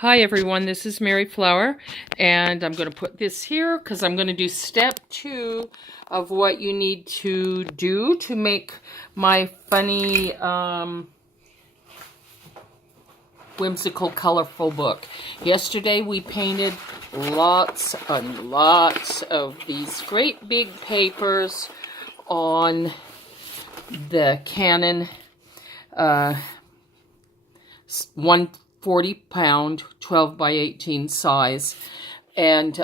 Hi everyone, this is Mary Flower, and I'm going to put this here because I'm going to do step 2 of what you need to do to make my funny, whimsical, colorful book. Yesterday we painted lots and lots of these great big papers on the Canon 140-pound 12 by 18 size, and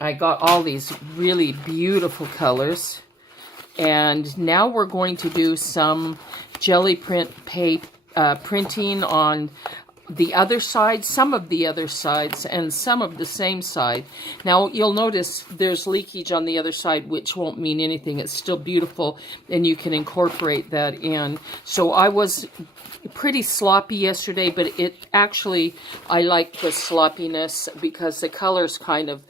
I got all these really beautiful colors. And now we're going to do some jelly printing on the other side, some of the other sides, and some of the same side. Now, you'll notice there's leakage on the other side, which won't mean anything. It's still beautiful, and you can incorporate that in. So I was pretty sloppy yesterday, but it actually, I like the sloppiness because the colors kind of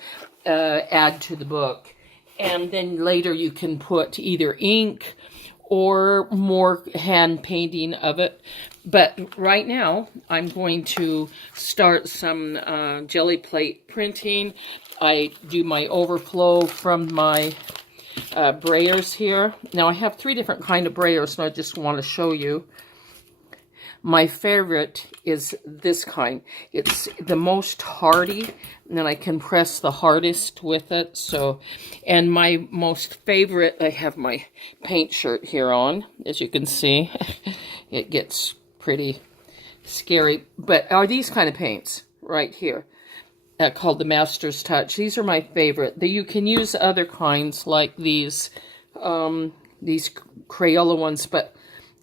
add to the book. And then later you can put either ink or more hand painting of it. But right now, I'm going to start some jelly plate printing. I do my overflow from my brayers here. Now, I have 3 different kind of brayers, so I just want to show you. My favorite is this kind. It's the most hardy, and then I can press the hardest with it. So, and my most favorite, I have my paint shirt here on, as you can see. It gets pretty scary, but are these kind of paints right here called the Master's Touch. These are my favorite. You can use other kinds like these Crayola ones, but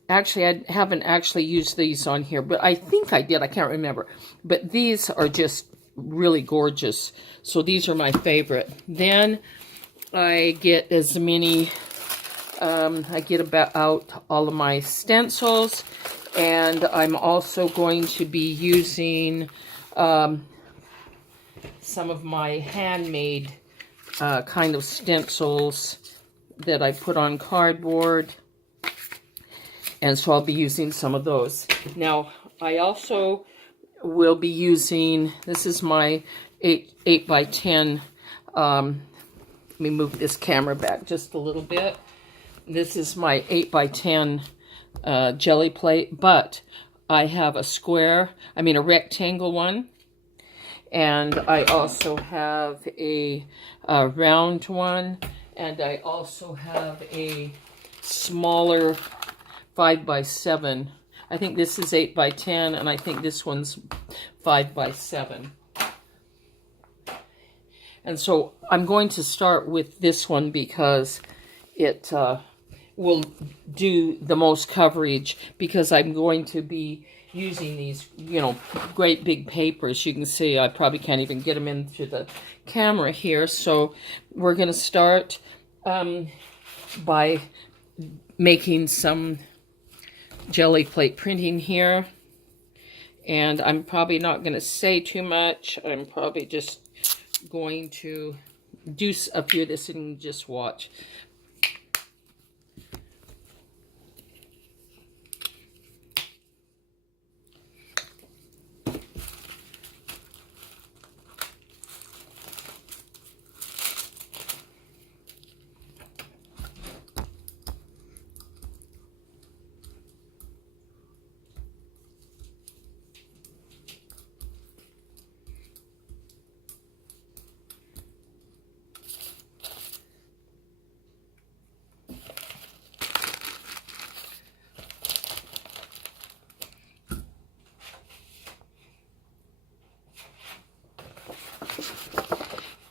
actually, I haven't actually used these on here, but I think I did. I can't remember. But these are just really gorgeous. So these are my favorite. Then I get as many, I get about out all of my stencils. And I'm also going to be using some of my handmade kind of stencils that I put on cardboard. And so I'll be using some of those. Now, I also will be using, this is my 8 by 10. Let me move this camera back just a little bit. This is my 8 by 10 jelly plate, but I have a rectangle one. And I also have a round one. And I also have a smaller 5 by 7. I think this is 8 by 10, and I think this one's 5 by 7. And so I'm going to start with this one because it will do the most coverage, because I'm going to be using these, great big papers. You can see I probably can't even get them into the camera here. So we're going to start by making some jelly plate printing here, and I'm probably not going to say too much. I'm probably just going to do a few of this and just watch.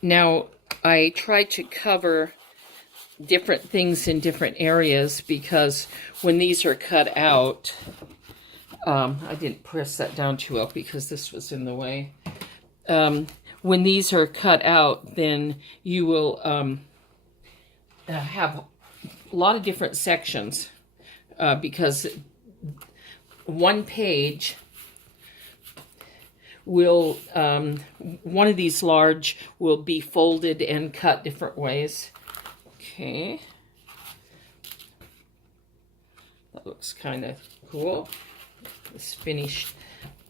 Now, I try to cover different things in different areas, because when these are cut out, I didn't press that down too well because this was in the way. When these are cut out, then you will have a lot of different sections, because one page will, one of these large will be folded and cut different ways. Okay. That looks kind of cool. It's finished.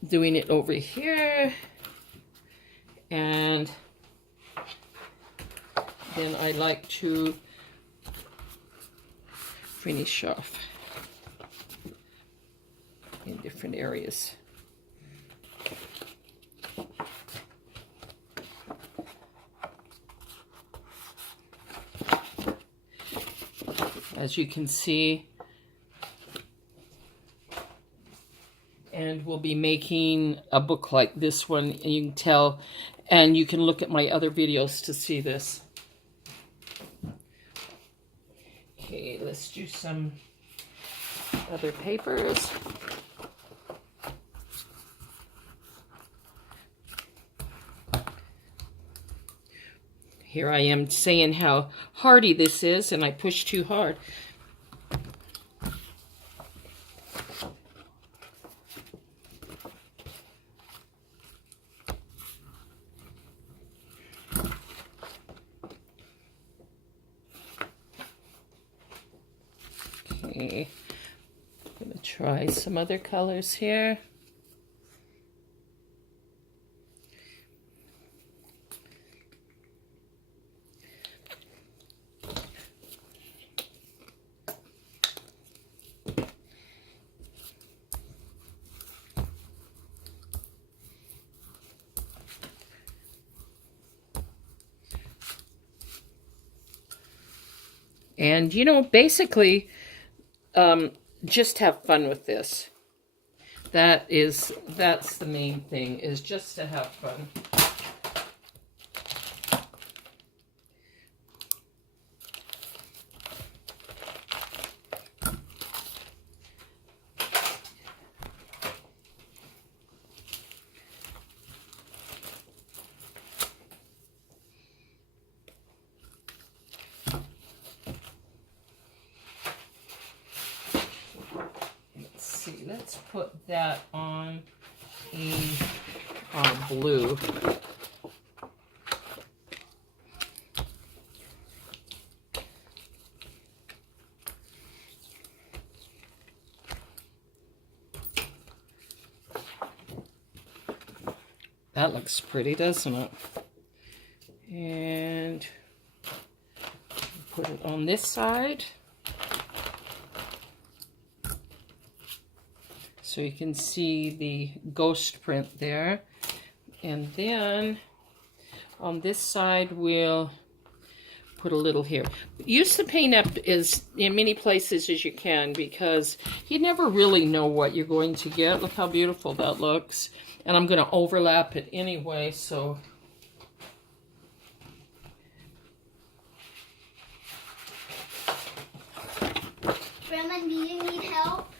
doing it over here, and then I like to finish off in different areas. As you can see, and we'll be making a book like this one, and you can tell, and you can look at my other videos to see this. Okay, let's do some other papers. Here I am saying how hardy this is, and I push too hard. Okay, I'm going to try some other colors here. And, you know, basically, just have fun with this. That's the main thing, is just to have fun. Let's put that on a blue. That looks pretty, doesn't it? And put it on this side. So you can see the ghost print there. And then on this side, we'll put a little here. Use the paint up as in many places as you can, because you never really know what you're going to get. Look how beautiful that looks. And I'm going to overlap it anyway, so... Grandma, do you need help?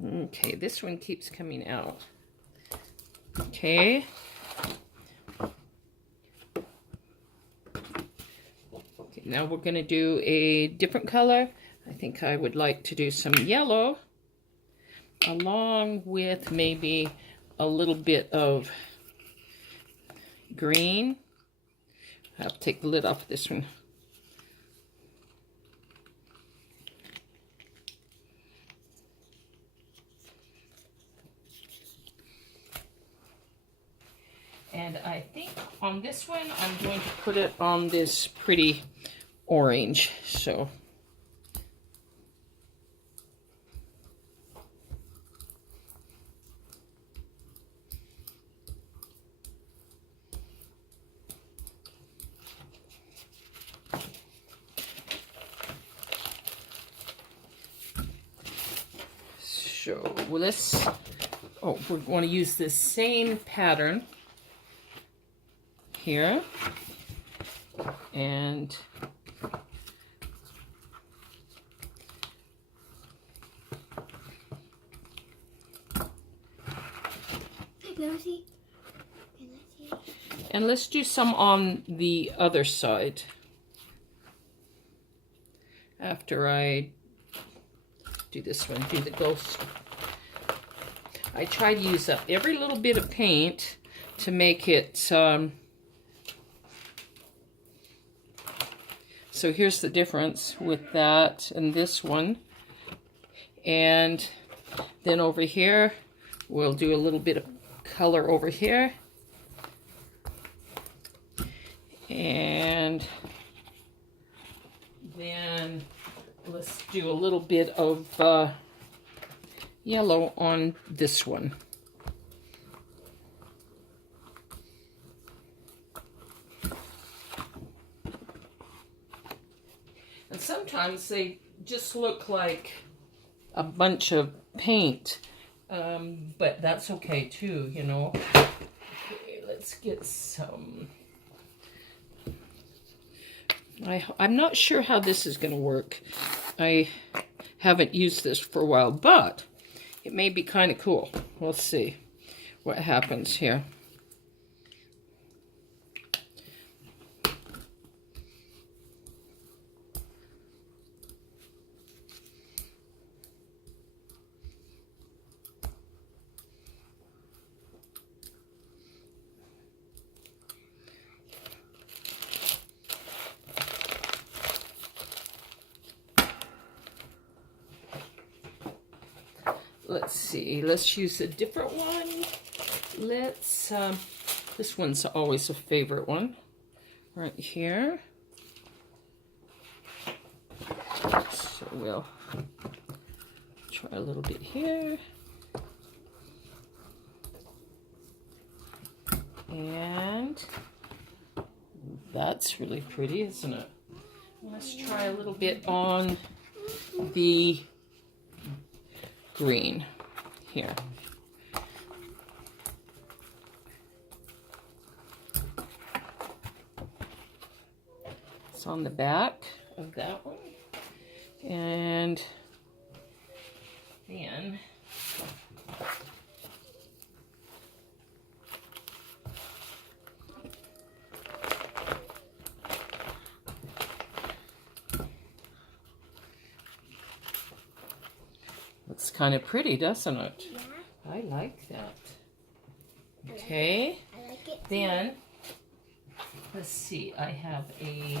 Okay, this one keeps coming out. Okay. Okay, now we're going to do a different color. I think I would like to do some yellow, along with maybe a little bit of green. I have to take the lid off this one. And I think on this one, I'm going to put it on this pretty orange. So, well, let's, we're going to use this same pattern here, and let's do some on the other side after I do this one, do the ghost. I try to use up every little bit of paint to make it So here's the difference with that and this one. And then over here, we'll do a little bit of color over here. And then let's do a little bit of yellow on this one. And sometimes they just look like a bunch of paint, but that's okay too, you know. Okay, let's get some. I'm not sure how this is going to work. I haven't used this for a while, but it may be kind of cool. We'll see what happens here. Let's see, let's use a different one. Let's, this one's always a favorite one, right here. So we'll try a little bit here. And that's really pretty, isn't it? Let's try a little bit on the green here. It's on the back of that one. And then it's kind of pretty, doesn't it? Yeah. I like that. Okay. I like it. Then, let's see. I have a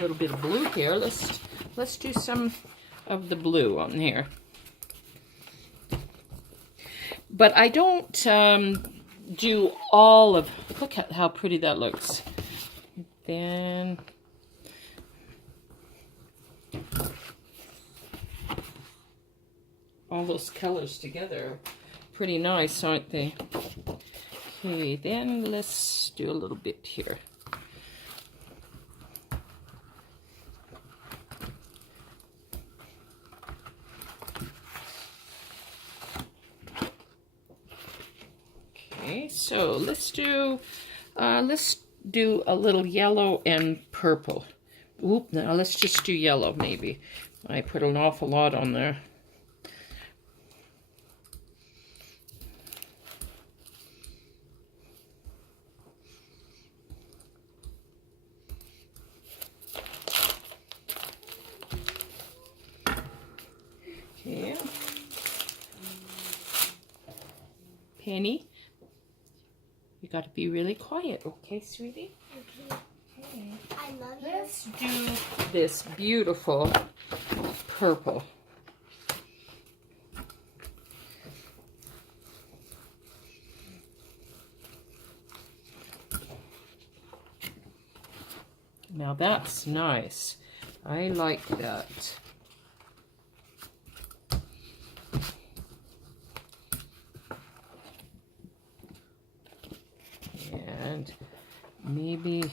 little bit of blue here. Let's do some of the blue on here. But I don't do all of. Look at how pretty that looks. Then. All those colors together, pretty nice, aren't they? Okay, then let's do a little bit here. Okay, so let's do a little yellow and purple. Oop, now let's just do yellow maybe. I put an awful lot on there. Yeah. Penny, you got to be really quiet, okay, sweetie? Okay. Okay. I love you. Let's do this beautiful purple. Now that's nice. I like that. And maybe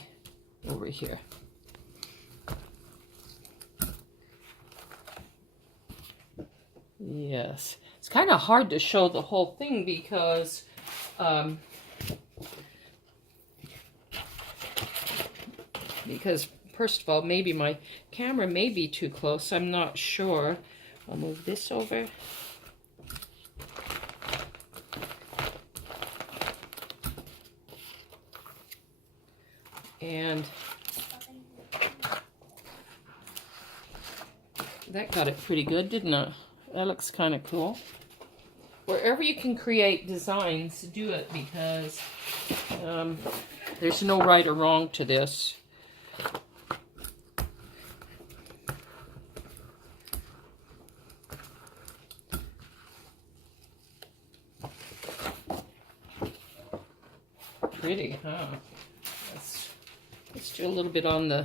over here. Yes. It's kind of hard to show the whole thing because first of all, maybe my camera may be too close. I'm not sure. I'll move this over. And that got it pretty good, didn't it? That looks kind of cool. Wherever you can create designs, do it, because there's no right or wrong to this. pretty, huh? Let's do a little bit on the,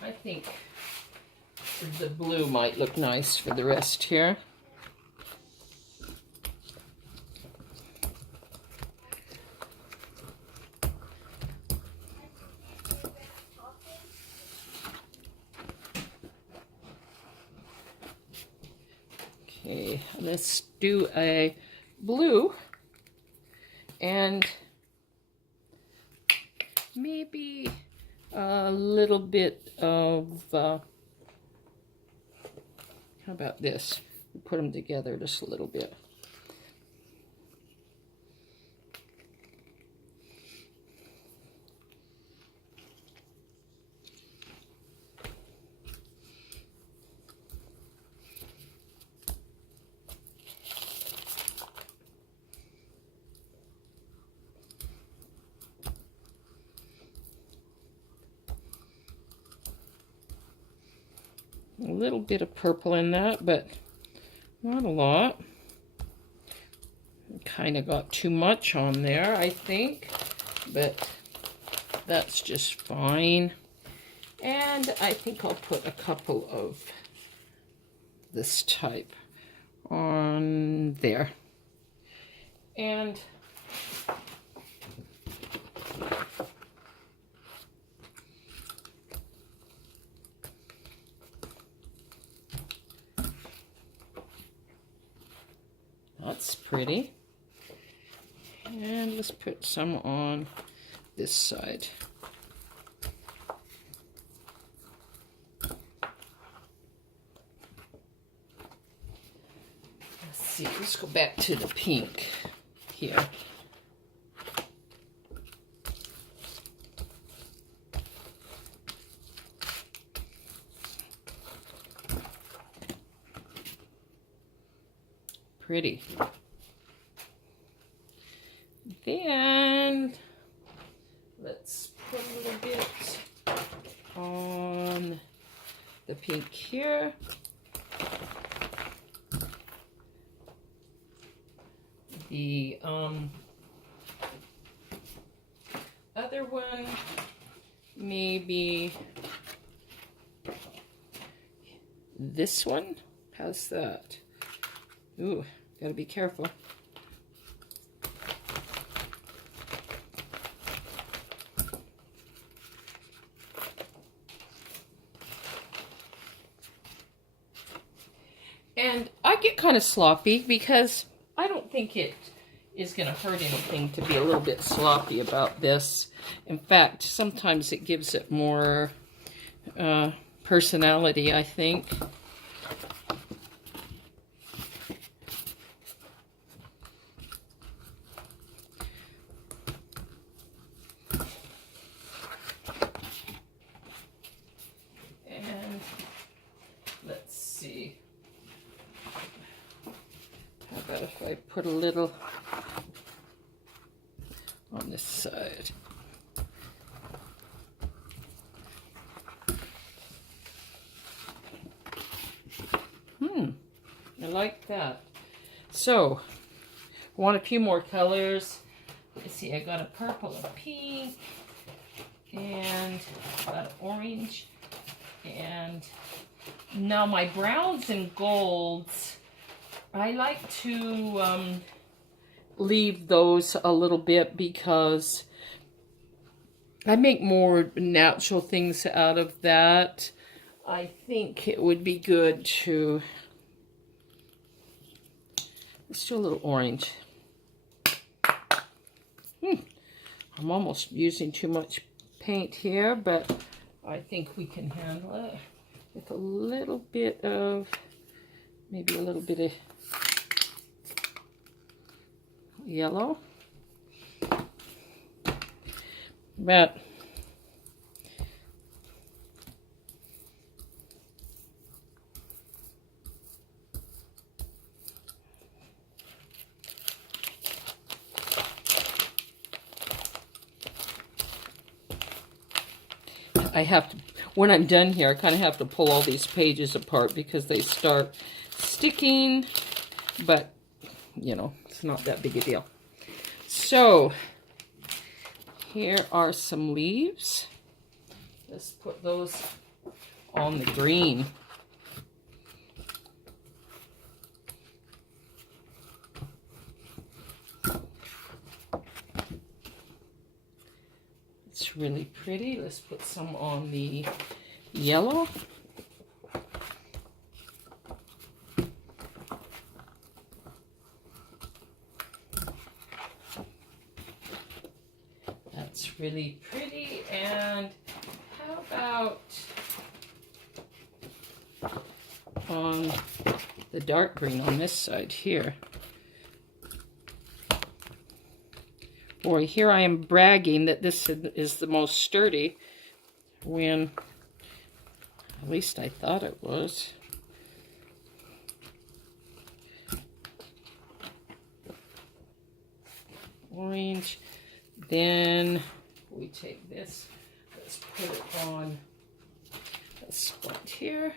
I think the blue might look nice for the rest here. Okay, let's do a blue and maybe a little bit of, how about this? Put them together just a little bit. A little bit of purple in that, but not a lot. Kind of got too much on there, I think, but that's just fine. And I think I'll put a couple of this type on there. And that's pretty. And let's put some on this side. Let's see, let's go back to the pink here. Pretty. Then let's put a little bit on the pink here. The other one, maybe this one. How's that? Ooh, gotta be careful. And I get kind of sloppy because I don't think it is going to hurt anything to be a little bit sloppy about this. In fact, sometimes it gives it more personality, I think. And let's see. How about if I put a little on this side? I like that. So, I want a few more colors. Let's see, I got a purple, a pink, and got an orange. And now my browns and golds, I like to leave those a little bit because I make more natural things out of that. I think it would be good to, let's do a little orange. I'm almost using too much paint here, but I think we can handle it with a little bit of, maybe a little bit of yellow. But I have to, when I'm done here, I kind of have to pull all these pages apart because they start sticking, but, you know, it's not that big a deal. So, here are some leaves. Let's put those on the green. It's really pretty. Let's put some on the yellow. That's really pretty. And how about on the dark green on this side here? Boy, here I am bragging that this is the most sturdy, when at least I thought it was. Orange. Then we take this, let's put it on a spot here.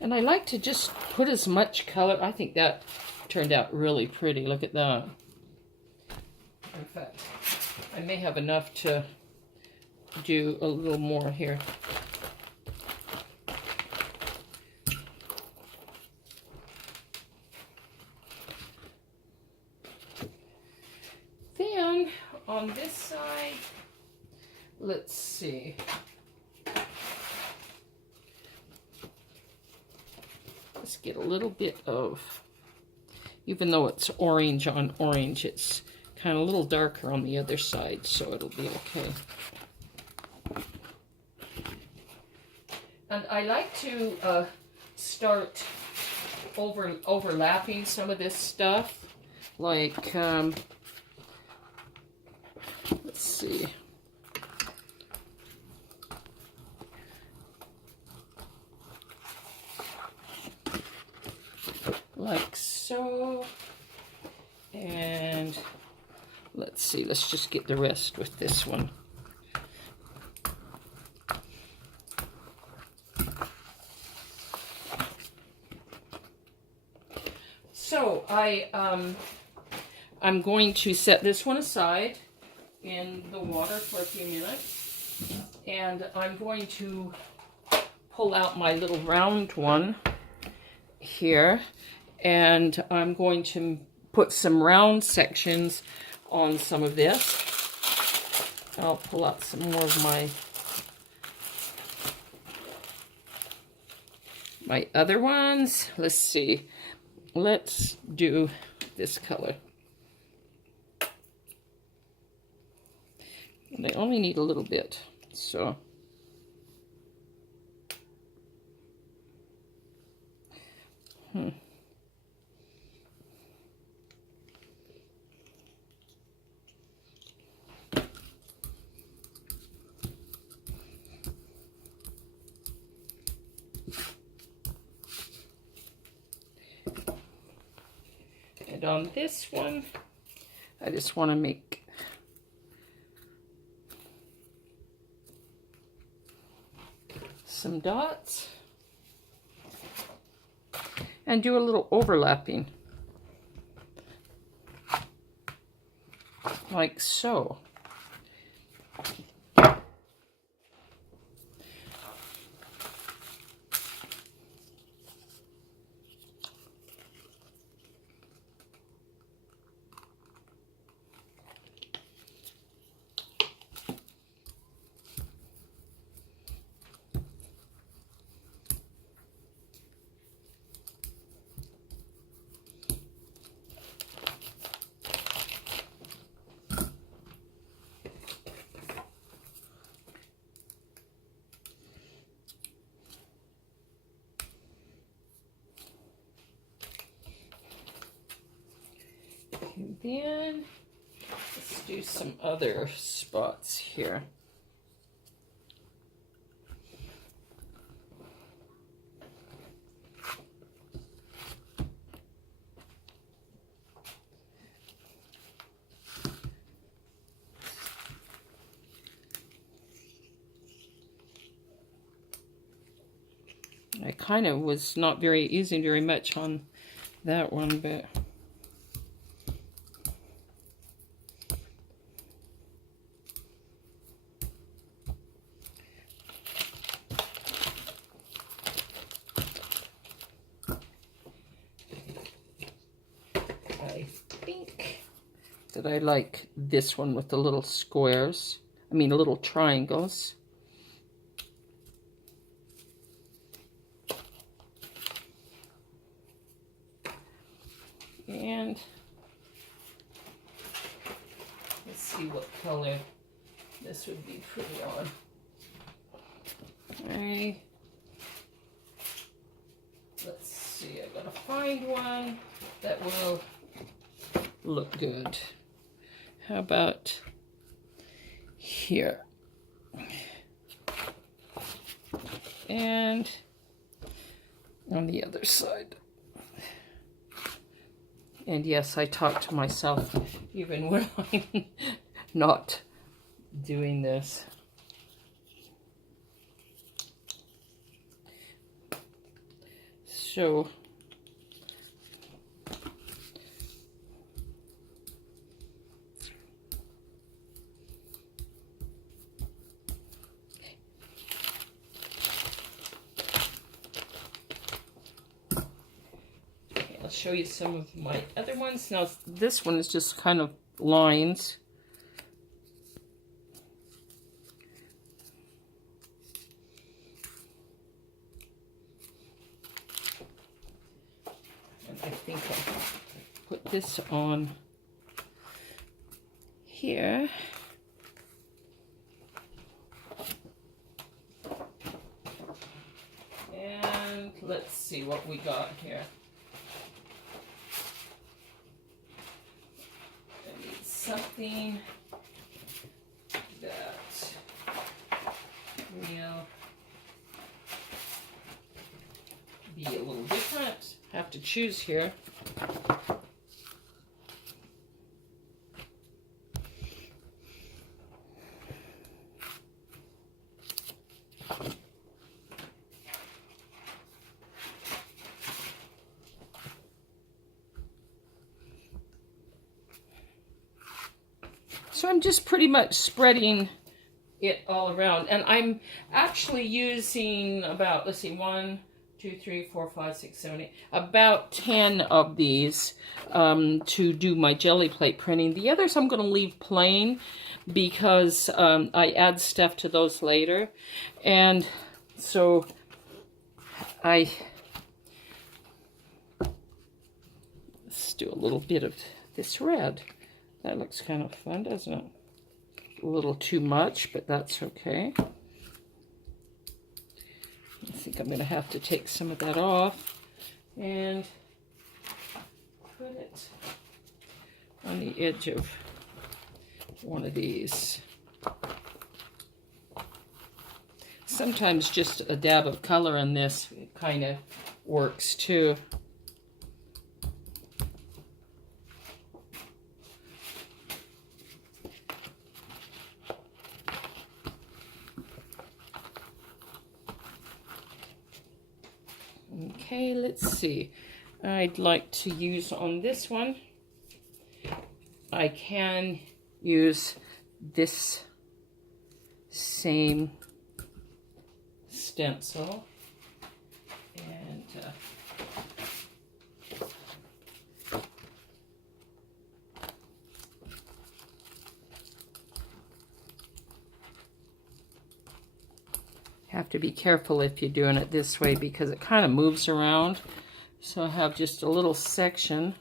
And I like to just put as much color. I think that turned out really pretty. Look at that. In fact, I may have enough to do a little more here. Then on this side, let's see. Let's get a little bit of, even though it's orange on orange, it's kind of a little darker on the other side, so it'll be okay. And I like to start overlapping some of this stuff, like, let's see. Like so. And let's see, let's just get the rest with this one. So I'm going to set this one aside in the water for a few minutes, and I'm going to pull out my little round one here, and I'm going to put some round sections on some of this. I'll pull out some more of my other ones. Let's see. Let's do this color. And I only need a little bit, so. And on this one, I just want to make some dots and do a little overlapping, like so. And then let's do some other spots here. I kind of was not very much on that one, but that I like this one with the little squares. I mean, little triangles. And let's see what color this would be pretty on. Let's see, I gotta find one that will look good. How about here? And on the other side. And yes, I talk to myself even when I'm not doing this. So I'll show you some of my other ones. Now this one is just kind of lines. And I think I'll put this on here. And let's see what we got here. Something that will be a little different. Have to choose here. So I'm just pretty much spreading it all around. And I'm actually using about, let's see, 1, 2, 3, 4, 5, 6, 7, 8, about 10 of these to do my jelly plate printing. The others I'm going to leave plain because I add stuff to those later. And so let's do a little bit of this red. That looks kind of fun, doesn't it? A little too much, but that's okay. I think I'm going to have to take some of that off and put it on the edge of one of these. Sometimes just a dab of color in this kind of works too. Okay, let's see. I'd like to use on this one, I can use this same stencil and have to be careful if you're doing it this way because it kind of moves around. So I have just a little section.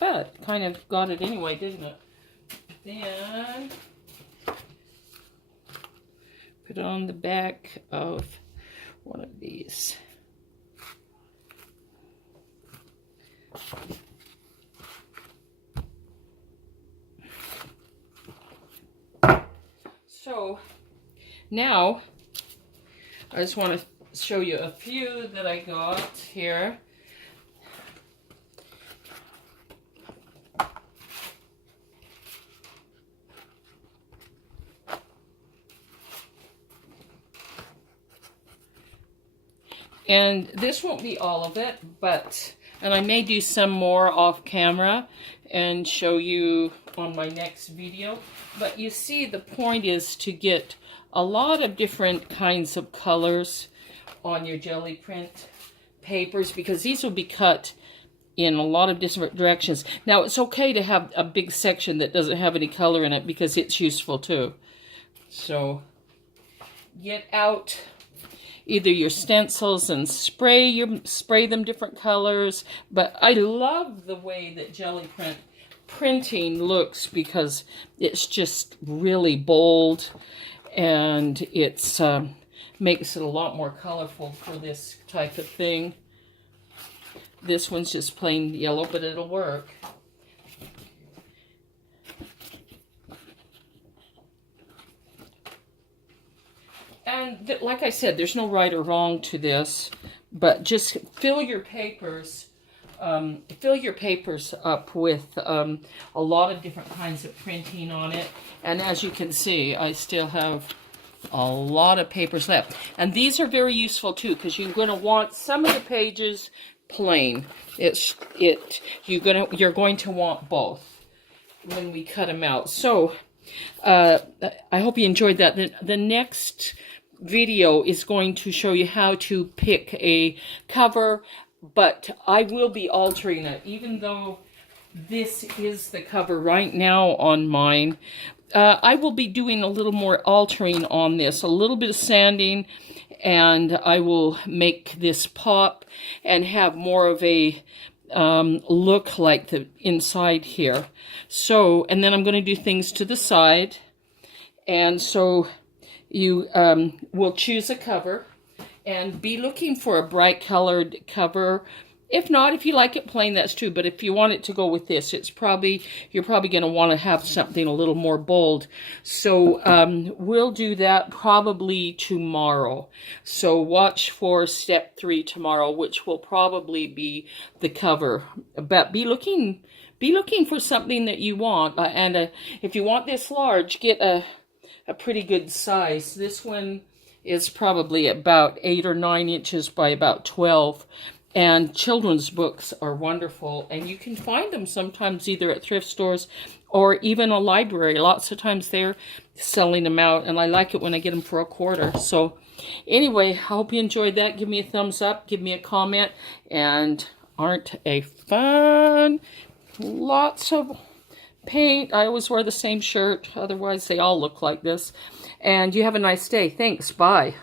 But kind of got it anyway, didn't it? Then put it on the back of one of these. So now I just want to show you a few that I got here. And this won't be all of it, and I may do some more off camera and show you on my next video. But you see, the point is to get a lot of different kinds of colors on your jelly print. papers because these will be cut in a lot of different directions. Now, it's okay to have a big section that doesn't have any color in it because it's useful too. So, get out either your stencils and spray them different colors. But I love the way that Gelli printing looks because it's just really bold, and it's makes it a lot more colorful for this type of thing. This one's just plain yellow, but it'll work. And like I said, there's no right or wrong to this, but just fill your papers up with a lot of different kinds of printing on it. And as you can see, I still have a lot of papers left. And these are very useful too, because you're going to want some of the pages plain. You're going to want both when we cut them out. So I hope you enjoyed that. The next video is going to show you how to pick a cover, but I will be altering it. Even though this is the cover right now on mine, I will be doing a little more altering on this, a little bit of sanding, and I will make this pop and have more of a look like the inside here. So, and then I'm going to do things to the side, and so you will choose a cover and be looking for a bright colored cover. If not, if you like it plain, that's true. But if you want it to go with this, you're probably going to want to have something a little more bold. So we'll do that probably tomorrow. So watch for step 3 tomorrow, which will probably be the cover. But be looking for something that you want. And if you want this large, get a pretty good size. This one is probably about 8 or 9 inches by about 12. And children's books are wonderful, and you can find them sometimes either at thrift stores or even a library. Lots of times they're selling them out, and I like it when I get them for $1. So anyway, I hope you enjoyed that. Give me a thumbs up, give me a comment, and aren't they fun? Lots of paint. I always wear the same shirt, otherwise they all look like this. And you have a nice day. Thanks. Bye.